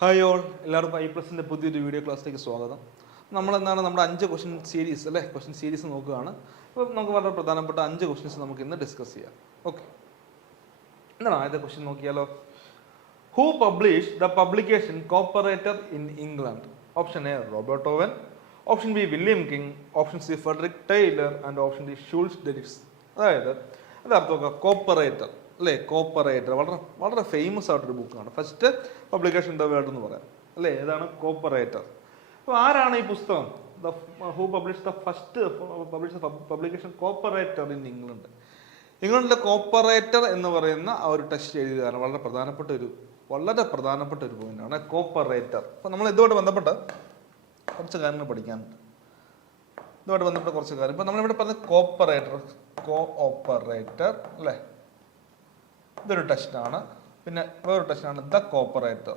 Hi all, എല്ലാവർക്കും I+ന്റെ പുതിയൊരു video ക്ലാസ്സിലേക്ക് സ്വാഗതം. നമ്മളെന്താണ് നമ്മുടെ 5 ക്വസ്റ്റ്യൻ സീരീസ് അല്ലേ, ക്വസ്റ്റ്യൻ സീരീസ് നോക്കുകയാണ്. അപ്പോൾ നമുക്ക് വളരെ പ്രധാനപ്പെട്ട 5 ക്വസ്റ്റ്യൻസ് നമുക്ക് ഇന്ന് ഡിസ്കസ് ചെയ്യാം. ഓക്കെ, എന്താണ് ആദ്യത്തെ ക്വസ്റ്റ്യൻ നോക്കിയാലോ? Who publish the publication cooperator in England? Option A Robert Owen, option B William King, option C Frederick Taylor and option D Schulze Delitzsch. അതായത് അതർത്ഥം കോപ്പറേറ്റർ അല്ലേ, കോപ്പറേറ്റർ വളരെ വളരെ ഫേമസ് ആയിട്ടൊരു ബുക്കാണ്. ഫസ്റ്റ് പബ്ലിക്കേഷൻ ദ വേൾഡ് എന്ന് പറയാം അല്ലേ. ഏതാണ് കോപ്പറേറ്റർ? അപ്പോൾ ആരാണ് ഈ പുസ്തകം? Who publish the first publication cooperator in England? ഇംഗ്ലണ്ടിലെ കോപ്പറേറ്റർ എന്ന് പറയുന്ന ആ ഒരു ടെക്സ്റ്റ് എഴുതിയതാണ്. വളരെ പ്രധാനപ്പെട്ട ഒരു പോയിന്റാണ് കോപ്പറേറ്റർ. അപ്പോൾ നമ്മൾ ഇതുമായിട്ട് ബന്ധപ്പെട്ട് കുറച്ച് കാര്യങ്ങൾ പഠിക്കാനുണ്ട്. കുറച്ച് കാര്യം ഇപ്പം നമ്മളിവിടെ പറഞ്ഞ കോപ്പറേറ്റർ അല്ലേ, ഇതൊരു ടെസ്റ്റാണ്. പിന്നെ വേറൊരു ടെസ്റ്റാണ് ദ കോപ്പറേറ്റർ.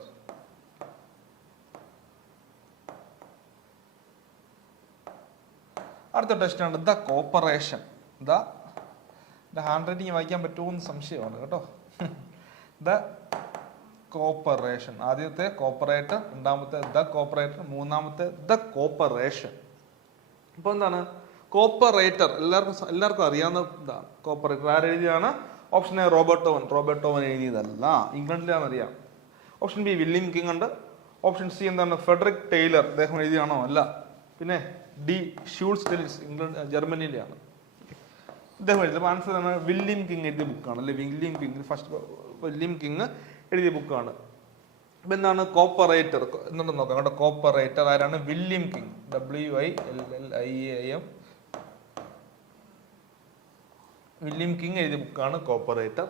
അടുത്ത ടെസ്റ്റാണ് ദ കോപ്പറേഷൻ. ഹാൻഡ് റൈറ്റിംഗ് വായിക്കാൻ പറ്റുമെന്ന് സംശയമാണ് കേട്ടോ. ദ കോപ്പറേഷൻ, ആദ്യത്തെ കോപ്പറേറ്റർ, രണ്ടാമത്തെ ദ കോപ്പറേറ്റർ, മൂന്നാമത്തെ ദ കോപ്പറേഷൻ. ഇപ്പോൾ എന്താണ് കോപ്പറേറ്റർ? എല്ലാവർക്കും അറിയാവുന്ന ഇതാണ്. കോപ്പറേറ്റർ ആരെഴുതിയാണ്? ഓപ്ഷൻ എ റോബർട്ട് ഓവൻ എഴുതിയതല്ല, ഇംഗ്ലണ്ടിലാണെന്ന് അറിയാം. ഓപ്ഷൻ ബി വില്യം കിങ് ഉണ്ട്. ഓപ്ഷൻ സി എന്താണ് ഫെഡറിക് ടൈലർ, അദ്ദേഹം എഴുതിയാണോ? അല്ല. പിന്നെ ഡി ഷൂൾസ് ഡെലിറ്റ്സ്, ജർമ്മനിയിലാണ് അദ്ദേഹം എഴുതിയത്. ആൻസർ ആണ് വില്യം കിങ് എഴുതിയ ബുക്കാണ് അല്ലെ. വില്യം കിങ് എഴുതിയ ബുക്കാണ്. ഇപ്പം എന്താണ് കോപ്പറേറ്റർ എന്നുണ്ടെന്ന് നോക്കാം കേട്ടോ. കോപ്പറേറ്റർ ആരാണ്? William King, WILLIAM. William King എഴുതിയ ബുക്കാണ് കോപ്പറേറ്റർ.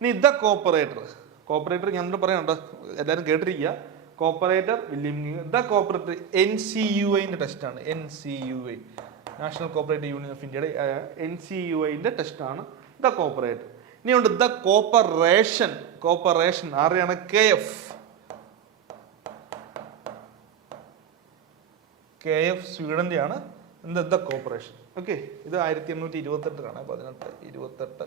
ഇനി ദ കോപ്പറേറ്റർ ഞാൻ പറയാനുണ്ട്, എല്ലാവരും കേട്ടിരിക്കുക. Cooperator William King. The cooperator NCUI ടെസ്റ്റാണ്. NCUI, national cooperative union of ഇന്ത്യയുടെ NCUI ടെസ്റ്റാണ് ദ കോപ്പറേറ്റർ. ഇനിയുണ്ട് ദ കോപ്പറേഷൻ ആരെയാണ്? KF സ്വീഡന്റെ ആണ്. The corporation. ഓക്കെ, ഇത് 1828 1828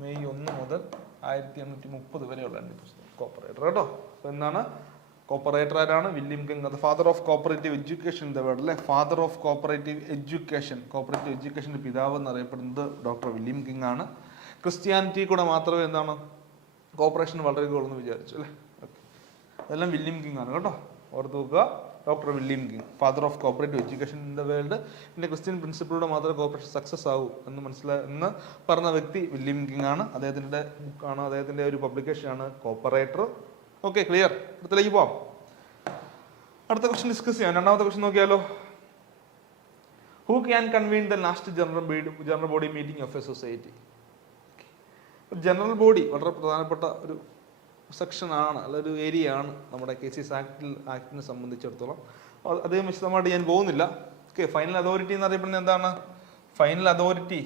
മെയ് 1 മുതൽ 1830 വരെയുള്ള പുസ്തകം കോപ്പറേറ്റർ കേട്ടോ. അപ്പൊ എന്താണ് കോപ്പറേറ്റർ ആരാണ്? William King. അത് father of cooperative education in the world അല്ലെ. ഫാദർ ഓഫ് കോപ്പറേറ്റീവ് എഡ്യൂക്കേഷന്റെ പിതാവ് എന്നറിയപ്പെടുന്നത് ഡോക്ടർ വില്യം കിങ് ആണ്. ക്രിസ്ത്യാനിറ്റി കൂടെ മാത്രമേ എന്താണ് കോപ്പറേഷൻ വളരുകയുള്ളൂ എന്ന് വിചാരിച്ചു അല്ലേ. അതെല്ലാം വില്യം കിങ് ആണ് കേട്ടോ, ഓർത്ത് നോക്കുക. Doctor William king, father of cooperative education in the world. പിന്നെ ക്രിസ്ത്യൻ പ്രിൻസിപ്പിളിലൂടെ മാത്രമേ കോപ്പറേഷൻ സക്സസ് ആകൂ എന്ന് പറഞ്ഞ വ്യക്തി വില്യം കിങ് ആണ്. അദ്ദേഹത്തിന്റെ ബുക്കാണ്, അദ്ദേഹത്തിന്റെ ഒരു പബ്ലിക്കേഷനാണ് കോപ്പറേറ്റർ. Okay, clear. അടുത്തിലേക്ക് പോവാം. അടുത്ത ക്വസ്റ്റ്യൻ ഡിസ്കസ് ചെയ്യാം. രണ്ടാമത്തെ ക്വസ്റ്റ്യൻ നോക്കിയാലോ? Who can convene the last general body meeting of a society? General body വളരെ പ്രധാനപ്പെട്ട ഒരു സെക്ഷനാണ്, അല്ലൊരു ഏരിയ ആണ് നമ്മുടെ കേസസ് ആക്ടിനെ സംബന്ധിച്ചിടത്തോളം. അധികം വിശദമായിട്ട് ഞാൻ പോകുന്നില്ല. ഓക്കെ, ഫൈനൽ അതോറിറ്റി എന്ന് അറിയപ്പെടുന്നത് എന്താണ്? ഫൈനൽ അതോറിറ്റി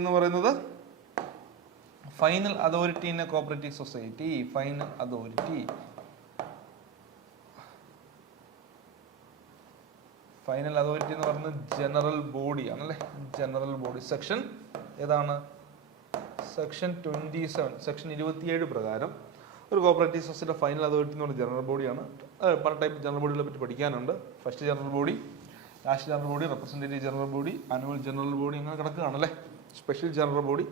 എന്ന് പറയുന്നത് final authority in A cooperative society. Final authority എന്ന് പറയുന്നത് ജനറൽ ബോഡി ആണല്ലേ. ജനറൽ ബോഡി സെക്ഷൻ ഏതാണ്? സെക്ഷൻ 27 പ്രകാരം ഒരു കോപ്പറേറ്റീവ് സൊസൈറ്റിയുടെ ഫൈനൽ അതോറിറ്റി എന്ന് പറഞ്ഞ ജനറൽ ബോഡിയാണ്. പല ടൈപ്പ് ജനറൽ ബോഡികളെ പറ്റി പഠിക്കാനുണ്ട്. First general body, last general body, representative general body, annual general body, അങ്ങനെ കിടക്കുകയാണല്ലേ. Special general body,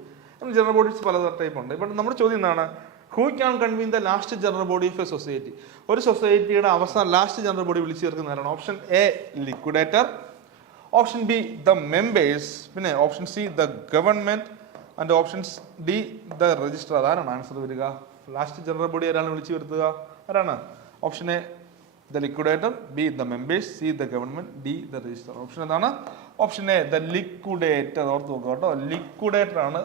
general bodies പല ടൈപ്പ് ഉണ്ട്. ഇപ്പം നമ്മുടെ ചോദ്യം എന്താണ്? Who can convene the last general body of a society? ഒരു സൊസൈറ്റിയുടെ ലാസ്റ്റ് ജനറൽ ബോഡി വിളിച്ചു ചേർക്കുന്നതാണ്. Option A liquidator, option B the members, പിന്നെ option C the government and options D the register. അതാരാണ് ആൻസർ വരിക? ലാസ്റ്റ് ജനറൽ ബോഡി ആരാണ് വിളിച്ചു വരുത്തുക? ആരാണ്? Option A the liquidator, B the members, C the government, D the register. Option എന്താണ്? Option A the liquidator. ഓർത്ത് നോക്കുക കേട്ടോ, ലിക്വിഡേറ്റർ ആണ്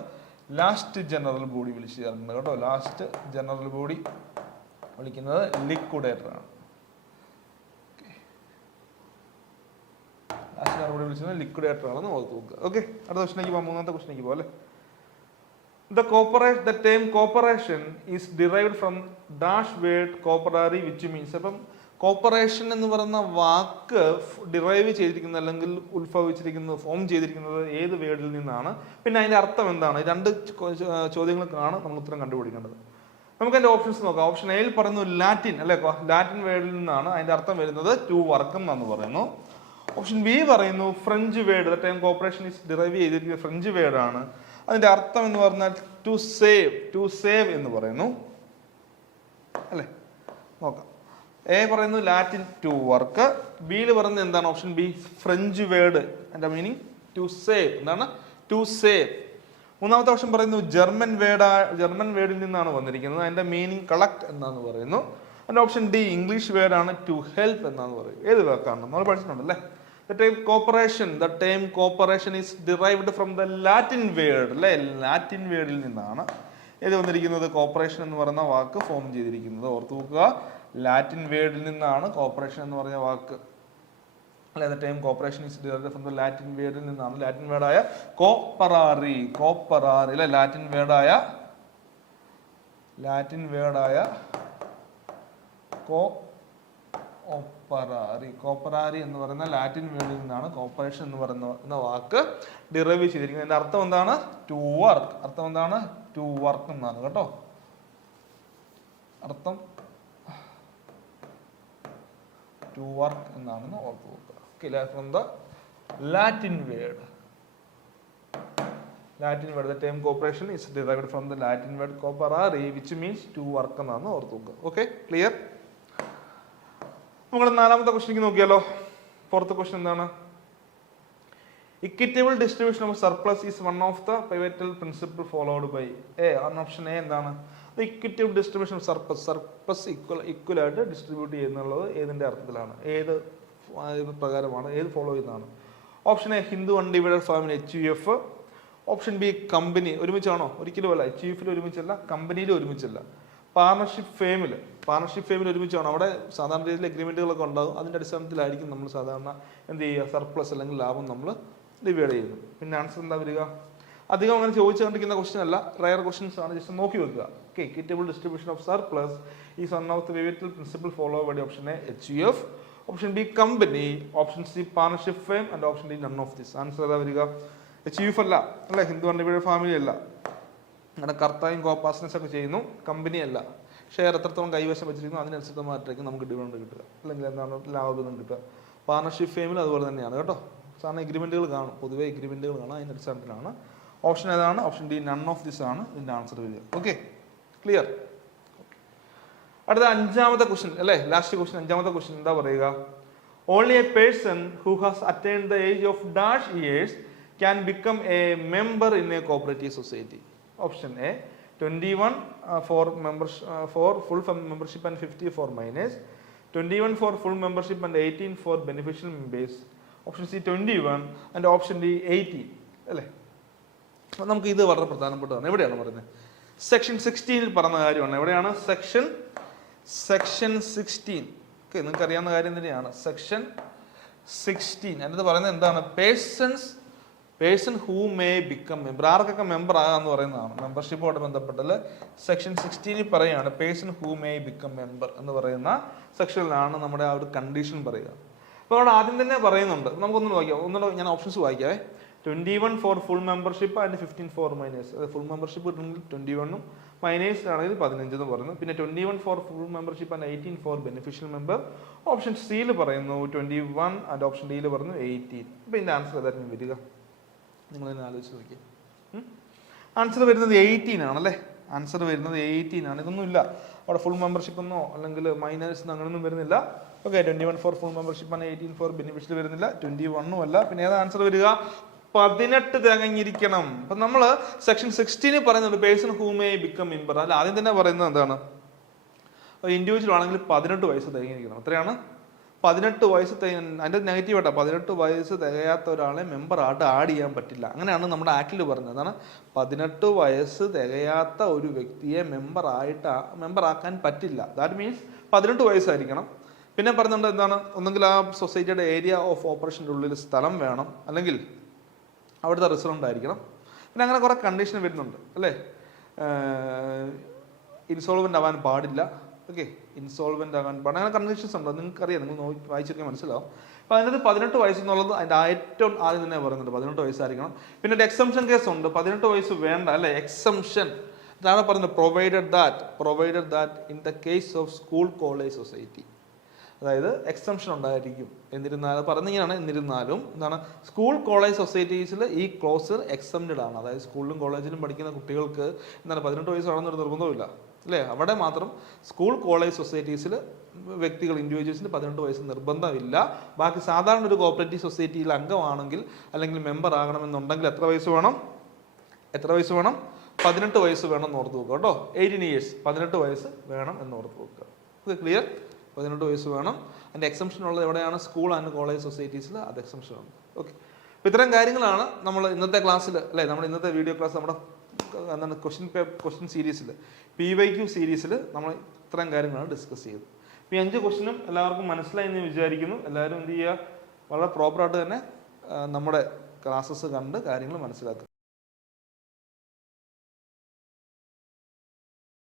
ലാസ്റ്റ് ജനറൽ ബോഡി വിളിച്ചു ചേർക്കുന്നത് കേട്ടോ. ലാസ്റ്റ് ജനറൽ ബോഡി വിളിക്കുന്നത് ലിക്വിഡേറ്റർ ആണ്. ലാസ്റ്റ് ജനറൽ ബോഡി വിളിച്ചത് ലിക്വിഡേറ്റർ ആണെന്ന് ഓർത്ത് നോക്കുക. ഓക്കെ, അടുത്ത ക്വസ്റ്റിലേക്ക് പോകാം. മൂന്നാമത്തെ ക്വസ്റ്റിലേക്ക് പോകാം അല്ലേ. The term corporation is derived from dash word corporari, which means അപ്പം കോപ്പറേഷൻ എന്ന് പറയുന്ന വാക്ക് ഡിറൈവ് ചെയ്തിരിക്കുന്നത് അല്ലെങ്കിൽ ഉത്ഭവിച്ചിരിക്കുന്നത്, ഫോം ചെയ്തിരിക്കുന്നത് ഏത് വേർഡിൽ നിന്നാണ്? പിന്നെ അതിന്റെ അർത്ഥം എന്താണ്? രണ്ട് ചോദ്യങ്ങൾക്കാണ് നമ്മൾ ഉത്തരം കണ്ടുപിടിക്കേണ്ടത്. നമുക്ക് അതിന്റെ ഓപ്ഷൻസ് നോക്കാം. ഓപ്ഷൻ എയിൽ പറയുന്നു ലാറ്റിൻ അല്ലെ, ലാറ്റിൻ വേർഡിൽ നിന്നാണ് അതിന്റെ അർത്ഥം വരുന്നത് ടു വർക്ക് എന്ന് പറയുന്നു. ഓപ്ഷൻ ബി പറയുന്നു French word, the time corporation is derive ചെയ്തിരിക്കുന്ന ഫ്രഞ്ച് വേർഡ് ആണ്. അതിന്റെ അർത്ഥം എന്ന് പറഞ്ഞാൽ ടു സേവ് എന്ന് പറയുന്നു അല്ലെ. നോക്കാം. എ പറയുന്നു ലാറ്റിൻ ടു വർക്ക്, ബിയിൽ പറയുന്നത് എന്താണ്? ഓപ്ഷൻ ബി ഫ്രഞ്ച് വേർഡ്, അതിന്റെ മീനിങ് ടു സേവ്. എന്താണ്? To save. മൂന്നാമത്തെ ഓപ്ഷൻ പറയുന്നു ജർമ്മൻ വേർഡിൽ നിന്നാണ് വന്നിരിക്കുന്നത്, അതിന്റെ മീനിങ് കളക്ട് എന്നാണ് പറയുന്നു. അതിന്റെ ഓപ്ഷൻ ഡി ഇംഗ്ലീഷ് വേർഡ് ആണ് ടു ഹെൽപ്പ് എന്നാണ് പറയുന്നത്. ഏത് വാക്കാണ് നമ്മൾ പഠിച്ചിട്ടുണ്ടല്ലേ? The term cooperation is derived from the Latin word അല്ലെ, ലാറ്റിൻ വേർഡിൽ നിന്നാണ് ഏത് വന്നിരിക്കുന്നത്? കോപ്പറേഷൻ എന്ന് പറയുന്ന വാക്ക് ഫോം ചെയ്തിരിക്കുന്നത്. ഓർത്തു നോക്കുക, ലാറ്റിൻ വേർഡിൽ നിന്നാണ് കോപ്പറേഷൻ എന്ന് പറഞ്ഞ വാക്ക് അല്ലെ. The term cooperation is derived from the Latin വേർഡിൽ നിന്നാണ്. ലാറ്റിൻ വേർഡായ കോപ്പറാറി അല്ലെ, ലാറ്റിൻ വേർഡായ കോപ്പറാറി എന്ന് പറയുന്ന ലാറ്റിൻ വേർഡിൽ നിന്നാണ് കോപ്പറേഷൻ എന്ന് പറയുന്ന വാക്ക് ഡിറൈവ് ചെയ്തിരിക്കുന്നത്. അതിന്റെ അർത്ഥം എന്താണ്? To work. അർത്ഥം എന്താണ്? ടു വർക്ക് എന്നാണ് കേട്ടോ. അർത്ഥം ടു വർക്ക് എന്നാണെന്ന് ഓർത്തു നോക്കുക. From the Latin word. The term cooperation is derived from the Latin word cooperare, which means to work എന്നാണ് ഓർത്തു നോക്കുക. Okay, clear? നമ്മൾ നാലാമത്തെ ക്വസ്റ്റ്യൻ നോക്കിയാലോ. ഫോർത്ത് ക്വസ്റ്റ്യൻ എന്താണ്? Equitable distribution of surplus is one of the pivotal principle followed by a. Option A എന്താണ്? Equitable distribution of surplus equal ആയിട്ട് distribute ചെയ്യുന്നുള്ളത് ഏതിന്റെ അർത്ഥത്തിലാണ്? ഏത് പ്രകാരമാണ്? ഏത് ഫോളോ ചെയ്യുന്നതാണ്? Option A Hindu undivided family HUF. Option B company. ഒരുമിച്ചാണോ? ഒരിക്കലും അല്ല. HUF ഒരുമിച്ചല്ല, കമ്പനിയിൽ ഒരുമിച്ചല്ല. പാർട്ണർഷിപ്പ് ഫെയിമിൽ ഒരുമിച്ചാണ്. അവിടെ സാധാരണ രീതിയിൽ എഗ്രിമെന്റുകളൊക്കെ ഉണ്ടാകും. അതിന്റെ അടിസ്ഥാനത്തിലായിരിക്കും നമ്മൾ സാധാരണ എന്ത് ചെയ്യുക? സർപ്ലസ് അല്ലെങ്കിൽ ലാഭം നമ്മൾ ഡിവൈഡ് ചെയ്യുന്നത്. പിന്നെ ആൻസർ എന്താ വരിക? അധികം അങ്ങനെ ചോദിച്ചുകൊണ്ടിരിക്കുന്ന ക്വസ്റ്റ്യൻ അല്ല, റയർ ക്വസ്റ്റ്യൻസ് ആണ്. ജസ്റ്റ് നോക്കി വെക്കുക. Okay, equitable distribution of surplus is one of the pivotal principle follow by option A HUF, option B company, option C partnership firm and option D none of this. Answer ഏതാ വരിക? HUF അല്ല അല്ലെ, Hindu undivided family അല്ല, അങ്ങനെ കർത്തായും കോപ്പാസനസ് ഒക്കെ ചെയ്യുന്നു. Company അല്ല, share എത്രത്തോളം കൈവശം വെച്ചിരിക്കുന്നു അതിനനുസരിച്ച് നമുക്ക് ഡിവിഡൻഡ് കിട്ടുക, അല്ലെങ്കിൽ എന്താണ് ലാഭം കിട്ടുക. പാർട്ണർഷിപ്പ് ഫെയിമിൽ അതുപോലെ തന്നെയാണ് കേട്ടോ. സാധാരണ എഗ്രിമെന്റുകൾ കാണും, പൊതുവെ എഗ്രിമെന്റുകൾ കാണാം. അതിന്റെ അടിസ്ഥാനത്തിലാണ്. ഓപ്ഷൻ ഏതാണ്? Option D none of this ആണ് ഇതിന്റെ ആൻസർ വരിക. Okay, clear? അടുത്ത അഞ്ചാമത്തെ ക്വസ്റ്റ്യൻ അല്ലേ, ലാസ്റ്റ് ക്വസ്റ്റ്യൻ. അഞ്ചാമത്തെ ക്വസ്റ്റ്യൻ എന്താ പറയുക? Only A person who has attained the age of dash years can become A member in A cooperative society. Option A 21 for full membership and 50 for minors, 21 for full membership and 18 for beneficial members, option C 21 and option D 18 അല്ലേ. നമുക്ക് ഇത് വളരെ പ്രധാനപ്പെട്ടതാണ്. എവിടെയാണ് പറയുന്നത്? Section 16 പറഞ്ഞ കാര്യമാണ്. എവിടെയാണ്? സെക്ഷൻ 16. ഓക്കെ, നിങ്ങൾക്ക് അറിയാവുന്ന കാര്യം തന്നെയാണ്. സെക്ഷൻ 16 അതിനകത്ത് പറയുന്നത് എന്താണ്? Person who may become member. ആർക്കൊക്കെ മെമ്പർ ആകാന്ന് പറയുന്നതാണ്. മെമ്പർഷിപ്പോട് ബന്ധപ്പെട്ടുള്ള സെക്ഷൻ 16 പറയുകയാണ് person who may become member എന്ന് പറയുന്ന സെക്ഷനിലാണ് നമ്മുടെ ആ ഒരു കണ്ടീഷൻ പറയുക. അപ്പോൾ അവിടെ ആദ്യം തന്നെ പറയുന്നുണ്ട്, നമുക്കൊന്നും വായിക്കാം. ഒന്നുകൂടെ ഞാൻ ഓപ്ഷൻസ് വായിക്കാവേ. 21 for full membership and 15 for minors. അത് ഫുൾ മെമ്പർഷിപ്പ് കിട്ടുമെങ്കിൽ 21 മൈനേഴ്സ് ആണെങ്കിൽ 15 എന്ന് പറയുന്നു. പിന്നെ 21 for full membership and 18 for beneficial member. Option സിയിൽ പറയുന്നു 21 ആൻഡ് ഓപ്ഷൻ ഡിയിൽ പറയുന്നു 18. അപ്പോൾ ഇതിന്റെ ആൻസർ ഏതായിരുന്നു വരിക? നിങ്ങൾ തന്നെ ആലോചിച്ച് നോക്കി. ആൻസർ വരുന്നത് 18 ആണല്ലേ. ആൻസർ വരുന്നത് 18 ആണ്. ഇതൊന്നും ഇല്ല അവിടെ ഫുൾ മെമ്പർഷിപ്പ് എന്നോ അല്ലെങ്കിൽ മൈനേഴ്സ് അങ്ങനെയൊന്നും വരുന്നില്ല. ഓക്കെ, 21 ഫോർ ഫുൾ മെമ്പർഷിപ്പ് ആണ്, 18 ഫോർ ബെനിഫിഷ്യൽ വരുന്നില്ല, 21 അല്ല. പിന്നെ ഏതാ ആൻസർ വരിക? 18 തികഞ്ഞിരിക്കണം. അപ്പൊ നമ്മള് സെക്ഷൻ 16 പറയുന്നുണ്ട് person who may become member. അല്ല, ആദ്യം തന്നെ പറയുന്നത് എന്താണ്? ഇൻഡിവിജ്വൽ ആണെങ്കിൽ 18 വയസ്സ് തികഞ്ഞിരിക്കണം. എത്രയാണ്? 18 വയസ്സ് അതിന്റെ നെഗറ്റീവ് ആയിട്ടാ. 18 വയസ്സ് തികയാത്ത ഒരാളെ മെമ്പർ ആയിട്ട് ആഡ് ചെയ്യാൻ പറ്റില്ല. അങ്ങനെയാണ് നമ്മുടെ ആക്ടിൽ പറഞ്ഞത്. അതാണ് 18 വയസ്സ് തികയാത്ത ഒരു വ്യക്തിയെ മെമ്പർ ആക്കാൻ പറ്റില്ല. That means 18 വയസ്സായിരിക്കണം. പിന്നെ പറഞ്ഞിട്ടുണ്ട് എന്താണ്? ഒന്നെങ്കിൽ ആ സൊസൈറ്റിയുടെ ഏരിയ ഓഫ് ഓപ്പറേഷൻ്റെ ഉള്ളിൽ സ്ഥലം വേണം, അല്ലെങ്കിൽ അവിടുത്തെ റെസിഡന്റ് ആയിരിക്കണം. പിന്നെ അങ്ങനെ കുറെ കണ്ടീഷൻ വരുന്നുണ്ട് അല്ലേ. ഇൻസോൾവെന്റ് ആവാൻ പാടില്ല. ഓക്കെ, ഇൻസോൾവെന്റ് ആകാൻ പാടില്ല. അങ്ങനെ കണ്ടീഷൻസ് ഉണ്ട്, നിങ്ങൾക്കറിയാം, നിങ്ങൾ വായിച്ചൊക്കെ മനസ്സിലാവും. അപ്പോൾ അതിനകത്ത് 18 വയസ്സ് എന്നുള്ളത് അതിൻ്റെ ഏറ്റവും ആദ്യം തന്നെ പറയുന്നുണ്ട് 18 വയസ്സായിരിക്കണം. പിന്നെ ഒരു എക്സംഷൻ കേസ് ഉണ്ട്, 18 വയസ്സ് വേണ്ട അല്ലേ. എക്സംഷൻ അതാണ് പറഞ്ഞത് provided that in the case of school college society. അതായത് എക്സംഷൻ ഉണ്ടായിരിക്കും. എന്നിരുന്നാലും എന്താണ് സ്കൂൾ കോളേജ് സൊസൈറ്റീസിൽ ഈ ക്ലോസ് എക്സംപ്റ്റഡ് ആണ്. അതായത് സ്കൂളിലും കോളേജിലും പഠിക്കുന്ന കുട്ടികൾക്ക് എന്താണ് 18 വയസ്സാണെന്നൊരു നിർബന്ധമില്ല അല്ലേ. അവിടെ മാത്രം സ്കൂൾ കോളേജ് സൊസൈറ്റീസിൽ വ്യക്തികൾ ഇൻഡിവിജ്വൽസിന് 18 വയസ്സ് നിർബന്ധമില്ല. ബാക്കി സാധാരണ ഒരു കോപ്പറേറ്റീവ് സൊസൈറ്റിയിൽ അംഗമാണെങ്കിൽ അല്ലെങ്കിൽ മെമ്പർ ആകണമെന്നുണ്ടെങ്കിൽ എത്ര വയസ്സ് വേണം? 18 വയസ്സ് വേണം എന്ന് ഓർത്ത് വെക്കുക കേട്ടോ. 18 ഇയേഴ്സ് 18 വയസ്സ് വേണം എന്ന് ഓർത്ത് വെക്കുക. ഇത് ക്ലിയർ? 18 വയസ്സ് വേണം. അതിൻ്റെ എക്സംഷൻ ഉള്ളത് എവിടെയാണ്? സ്കൂൾ ആൻഡ് കോളേജ് സൊസൈറ്റീസിൽ അത് എക്സംഷൻ ഉണ്ട്. ഓക്കെ, അപ്പോൾ ഇത്തരം കാര്യങ്ങളാണ് നമ്മൾ ഇന്നത്തെ ക്ലാസ്സിൽ അല്ലേ, നമ്മുടെ ഇന്നത്തെ വീഡിയോ ക്ലാസ് നമ്മുടെ എന്താണ് ക്വസ്റ്റ്യൻ സീരീസിൽ PYQ സീരീസിൽ നമ്മൾ ഇത്തരം കാര്യങ്ങളാണ് ഡിസ്കസ് ചെയ്തത്. ഈ 5 ക്വസ്റ്റ്യനും എല്ലാവർക്കും മനസ്സിലായി എന്ന് വിചാരിക്കുന്നു. എല്ലാവരും എന്ത് ചെയ്യുക, വളരെ പ്രോപ്പറായിട്ട് തന്നെ നമ്മുടെ ക്ലാസ്സസ് കണ്ട് കാര്യങ്ങൾ മനസ്സിലാക്കുക.